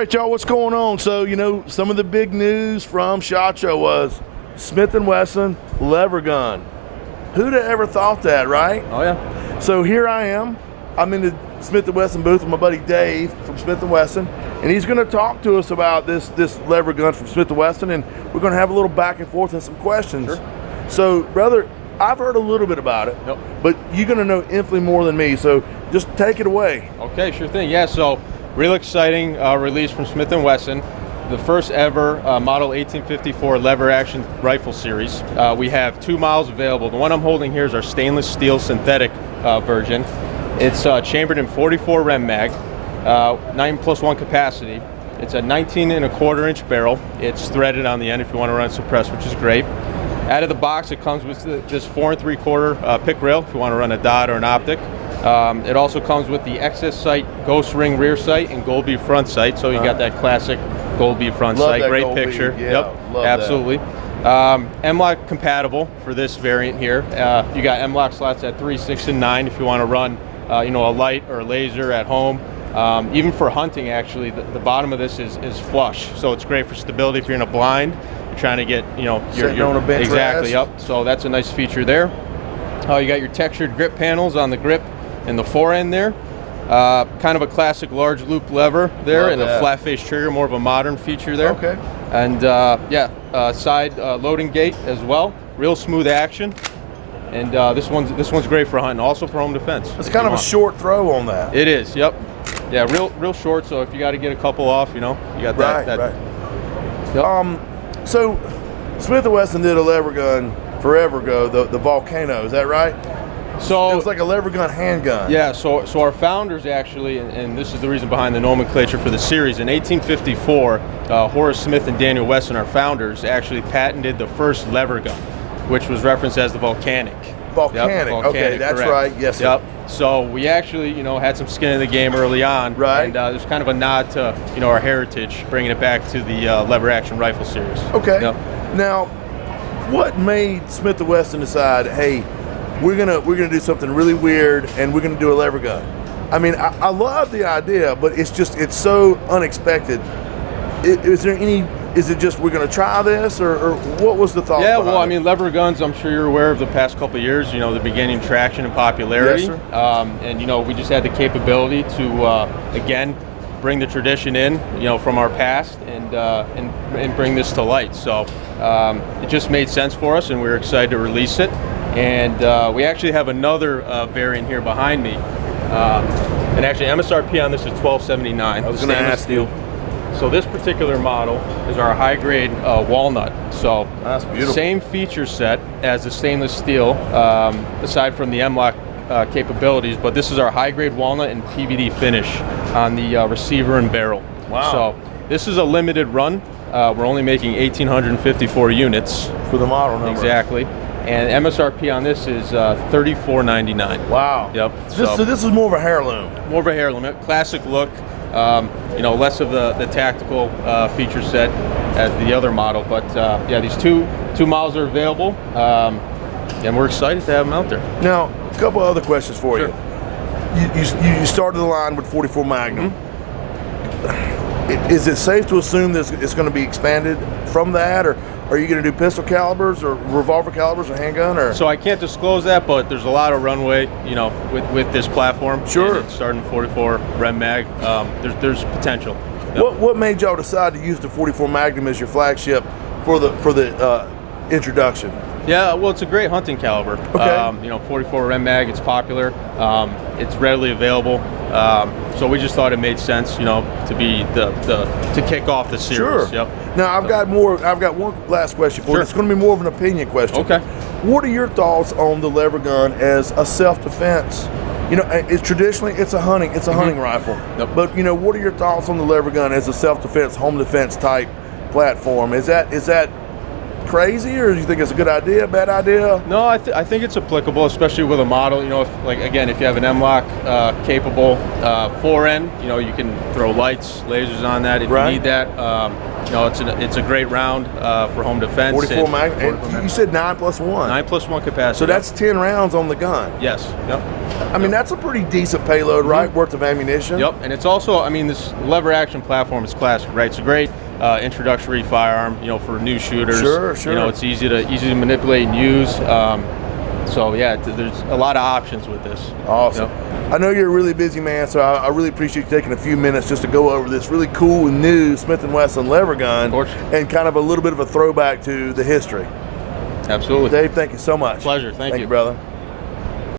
right, y'all, what's going on? So, some of the big news from SHOT Show was Smith & Wesson lever gun. Who'd have ever thought that, right? Oh, yeah. So here I am. I'm in the Smith & Wesson booth with my buddy Dave from Smith & Wesson, and he's going to talk to us about this lever gun from Smith & Wesson, and we're going to have a little back and forth and some questions. Sure. So, brother, I've heard a little bit about it, Yep. but you're going to know infinitely more than me, so just take it away. Okay, sure thing. Yeah, so real exciting release from Smith & Wesson. The first ever model 1854 lever action rifle series. We have 2 models available. The one I'm holding here is our stainless steel synthetic version. It's chambered in 44 Rem mag, 9+1 capacity. It's a 19.25-inch barrel. It's threaded on the end if you want to run suppressed, which is great. Out of the box, it comes with this 4 3/4 pick rail if you want to run a dot or an optic. It also comes with the excess sight ghost ring rear sight and gold bead front sight, so you got that classic gold bead front sight. Great picture. Yeah, yep, love absolutely. M-LOK compatible for this variant here. You got M-LOK slots at 3, 6, and 9 if you want to run a light or a laser at home. Even for hunting, actually, the bottom of this is flush, so it's great for stability if you're in a blind. You're trying to get, Sitting on a bench exactly, rest. yep. So that's a nice feature there. You got your textured grip panels on the grip and the forend there. Kind of a classic large loop lever there. Love and that. a flat face trigger, more of a modern feature there. Okay. And side loading gate as well. Real smooth action. And this one's great for hunting, also for home defense. It's kind of a short throw on that. It is, yep. Yeah, real short, so if you got to get a couple off, you got that. Right. Yep. So Smith & Wesson did a lever gun forever ago, the Volcano, is that right? So it was like a lever gun handgun. Yeah, so our founders actually, and this is the reason behind the nomenclature for the series, in 1854, Horace Smith and Daniel Wesson, our founders, actually patented the first lever gun, which was referenced as the Volcanic. Volcanic, Yep, okay, that's correct. right, yes sir. Yep. So we actually, had some skin in the game early on. Right. And there's kind of a nod to, our heritage, bringing it back to the lever action rifle series. Okay. Yep. Now, what made Smith & Wesson decide, hey, we're gonna do something really weird and we're gonna do a lever gun? I mean, I love the idea, but it's so unexpected. Is it just we're gonna try this, or what was the thought? Yeah, behind well, I it? mean, lever guns, I'm sure you're aware of the past couple of years, the beginning traction and popularity. Yes, sir. And, we just had the capability to, again, bring the tradition in, from our past and bring this to light. So it just made sense for us, and we were excited to release it. And we actually have another variant here behind me. And actually, MSRP on this is $1279. I was going to ask you. So this particular model is our high-grade walnut. So that's beautiful. Same feature set as the stainless steel, aside from the M-LOK capabilities, but this is our high-grade walnut and PVD finish on the receiver and barrel. Wow. So this is a limited run. We're only making 1,854 units. For the model number. Exactly. And MSRP on this is $34.99. Wow. Yep. So this is more of a heirloom. More of a heirloom, classic look. Less of the tactical feature set as the other model, but these two models are available, and we're excited to have them out there. Now, a couple other questions for Sure. you. You started the line with 44 Magnum. Is it safe to assume that it's going to be expanded from that, or are you going to do pistol calibers or revolver calibers or handgun? Or So I can't disclose that, but there's a lot of runway, with this platform. Sure. And it's starting 44 Rem mag. There's potential. Yep. what made y'all decide to use the 44 Magnum as your flagship for the introduction? Yeah, well, it's a great hunting caliber. Okay. 44 Rem mag, it's popular. It's readily available. So we just thought it made sense, to be to kick off the series. Sure. Yep. Now I've got one last question for you. Sure. It's going to be more of an opinion question. Okay. What are your thoughts on the lever gun as a self-defense? It's traditionally a hunting rifle. Yep. But what are your thoughts on the lever gun as a self-defense, home defense type platform? Is that crazy, or do you think it's a good idea, bad idea? No, I think it's applicable, especially with a model. If you have an M-LOK capable forend, you can throw lights, lasers on that if Right. you need that. It's a great round for home defense. 44 Magnum. And you said 9+1. 9+1 capacity. So that's 10 rounds on the gun. Yes. Yep. I mean, that's a pretty decent payload, right? Worth of ammunition. Yep, and it's also, I mean, this lever action platform is classic, right? It's a great introductory firearm, for new shooters. Sure. It's easy to manipulate and use. So yeah, there's a lot of options with this. Awesome. I know you're a really busy man, so I really appreciate you taking a few minutes just to go over this really cool new Smith & Wesson lever gun, Of course. and kind of a little bit of a throwback to the history. Absolutely. Dave, thank you so much. Pleasure. Thank you, brother.